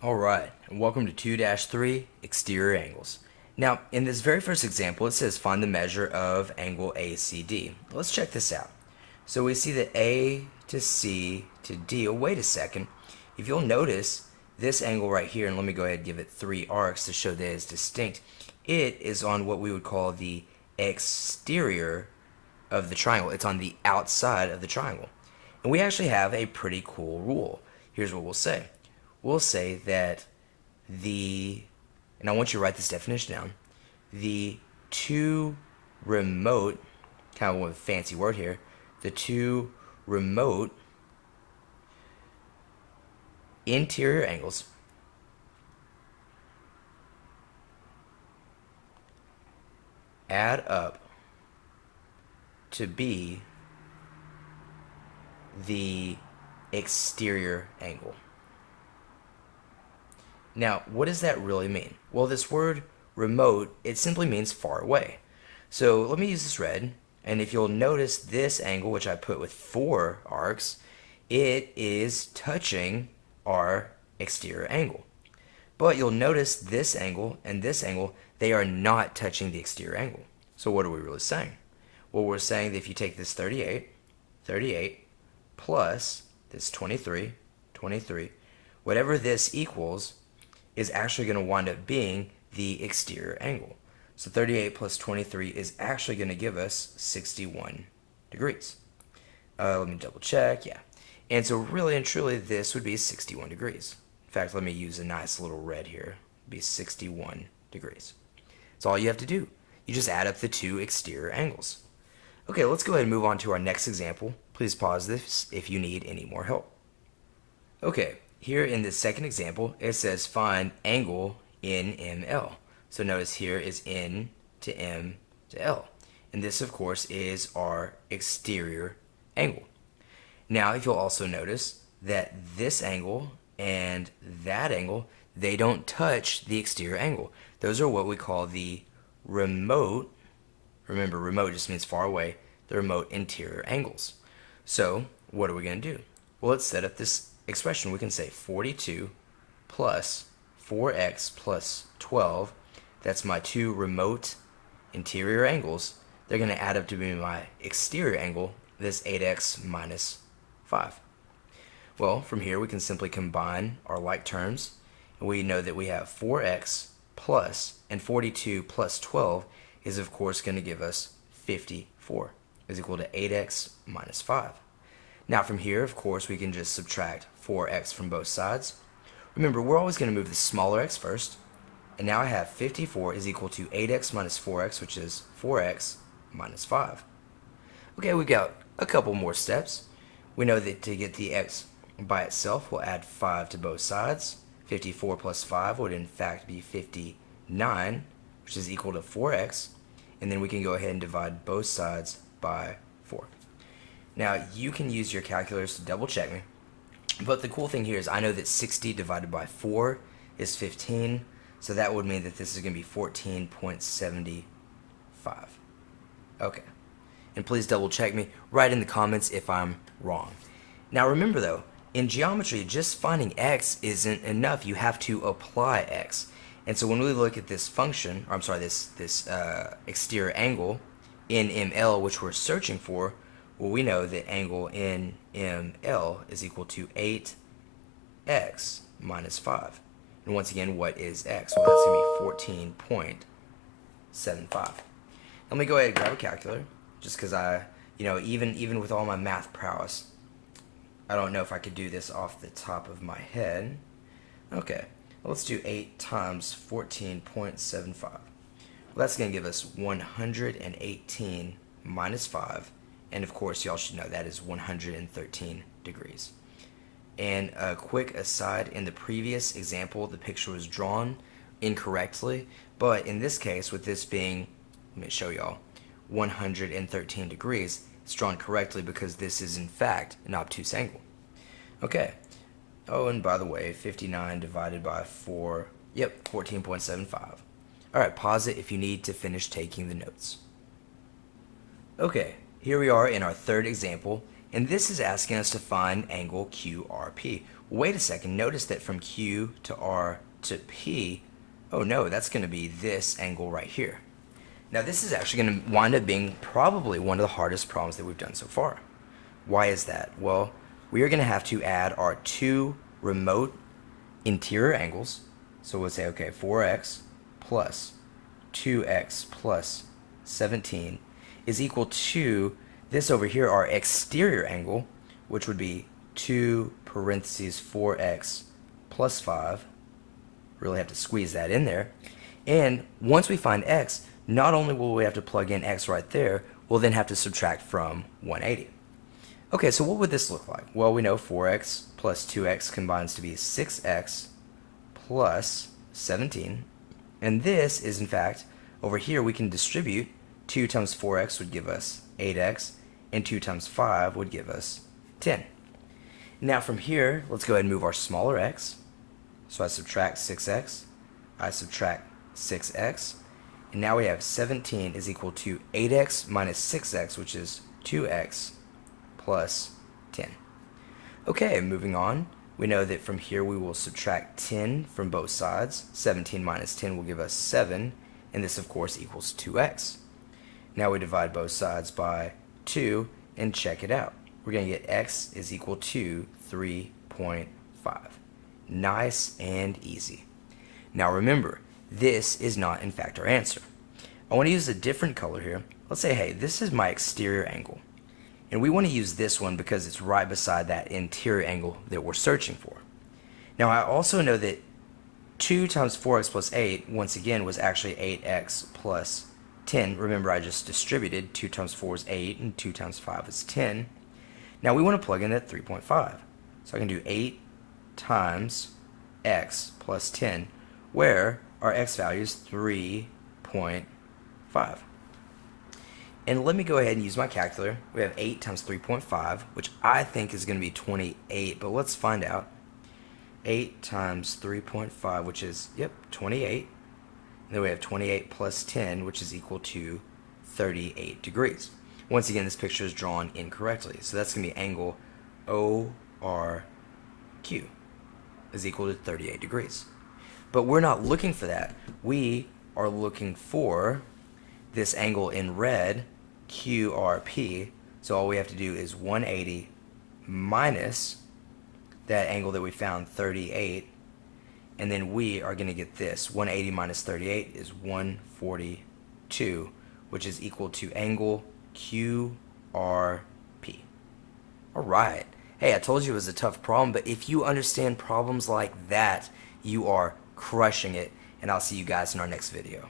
Alright, and welcome to 2-3 exterior angles. Now, in this very first example, it says find the measure of angle ACD. Let's check this out. So we see that A to C to D. Oh, wait a second. If you'll notice, this angle right here, and let me go ahead and give it 3 arcs to show that it's distinct, it is on what we would call the exterior of the triangle. It's on the outside of the triangle. And we actually have a pretty cool rule. Here's what we'll say. We'll say that and I want you to write this definition down, the two remote, kind of a fancy word here, the two remote interior angles add up to be the exterior angle. Now, what does that really mean? Well, this word remote, it simply means far away. So let me use this red, and if you'll notice this angle, which I put with 4 arcs, it is touching our exterior angle. But you'll notice this angle and this angle, they are not touching the exterior angle. So what are we really saying? Well, we're saying that if you take this 38 plus this 23, whatever this equals is actually going to wind up being the exterior angle. So 38 plus 23 is actually going to give us 61 degrees. Let me double check. Yeah. And so really and truly, this would be 61 degrees. In fact, let me use a nice little red here. It'd be 61 degrees. That's all you have to do. You just add up the two exterior angles. Okay, let's go ahead and move on to our next example. Please pause this if you need any more help. Okay, here in the second example, it says find angle in ML. So notice here is N to M to L. And this, of course, is our exterior angle. Now, if you'll also notice that this angle and that angle, they don't touch the exterior angle. Those are what we call the remote, remember remote just means far away, the remote interior angles. So, what are we going to do? Well, let's set up this expression. We can say 42 plus 4x plus 12, that's my two remote interior angles. They're going to add up to be my exterior angle, this 8x minus 5. Well, from here we can simply combine our like terms, and we know that we have 4x plus, and 42 plus 12 is of course going to give us 54, is equal to 8x minus 5. Now from here, of course, we can just subtract 4x from both sides. Remember, we're always going to move the smaller x first, and now I have 54 is equal to 8x minus 4x, which is 4x minus 5. Okay, we've got a couple more steps. We know that to get the x by itself, we'll add 5 to both sides. 54 plus 5 would in fact be 59, which is equal to 4x. And then we can go ahead and divide both sides by 4. Now, you can use your calculators to double check me. But the cool thing here is I know that 60 divided by 4 is 15. So that would mean that this is going to be 14.75. Okay. And please double check me. Write in the comments if I'm wrong. Now remember though, in geometry, just finding x isn't enough. You have to apply x. And so when we look at this function, or I'm sorry, this exterior angle in ML, which we're searching for, well, we know that angle in ML is equal to 8x minus 5. And once again, what is x? Well, that's going to be 14.75. Let me go ahead and grab a calculator, just because even with all my math prowess, I don't know if I could do this off the top of my head. Okay, let's do 8 times 14.75. Well, that's going to give us 118 minus 5. And of course, y'all should know that is 113 degrees. And a quick aside, in the previous example, the picture was drawn incorrectly. But in this case, with this being, let me show y'all, 113 degrees, it's drawn correctly because this is in fact an obtuse angle. Okay. Oh, and by the way, 59 divided by 4, yep, 14.75. Alright, pause it if you need to finish taking the notes. Okay, here we are in our third example, and this is asking us to find angle QRP. wait a second, notice that from Q to R to P, oh no, that's going to be this angle right here. Now this is actually going to wind up being probably one of the hardest problems that we've done so far. Why is that? Well, we are going to have to add our two remote interior angles. So we'll say, okay, 4x plus 2x plus 17 is equal to this over here, our exterior angle, which would be 2 parentheses 4x plus 5. Really have to squeeze that in there. And once we find x, not only will we have to plug in x right there, we'll then have to subtract from 180. Okay, so what would this look like? Well, we know 4x plus 2x combines to be 6x plus 17. And this is, in fact, over here we can distribute. 2 times 4x would give us 8x, and 2 times 5 would give us 10. Now from here, let's go ahead and move our smaller x. So I subtract 6x, I subtract 6x, and now we have 17 is equal to 8x minus 6x, which is 2x plus 10. Okay, moving on. We know that from here we will subtract 10 from both sides. 17 minus 10 will give us 7, and this of course equals 2x. Now we divide both sides by 2 and check it out. We're going to get x is equal to 3.5. Nice and easy. Now remember, this is not in fact our answer. I want to use a different color here. Let's say, hey, this is my exterior angle. And we want to use this one because it's right beside that interior angle that we're searching for. Now I also know that 2 times 4x plus 8, once again, was actually 8x plus 10. Remember, I just distributed. 2 times 4 is 8, and 2 times 5 is 10. Now we want to plug in that 3.5. So I can do 8 times x plus 10, where our x value is 3.5. And let me go ahead and use my calculator. We have 8 times 3.5, which I think is going to be 28, but let's find out. 8 times 3.5, which is, 28. And then we have 28 plus 10, which is equal to 38 degrees. Once again, this picture is drawn incorrectly. So that's going to be angle ORQ is equal to 38 degrees. But we're not looking for that. We are looking for this angle in red, QRP. So all we have to do is 180 minus that angle that we found, 38, and then we are going to get this. 180 minus 38 is 142, which is equal to angle QRP. All right. Hey, I told you it was a tough problem, but if you understand problems like that, you are crushing it, and I'll see you guys in our next video.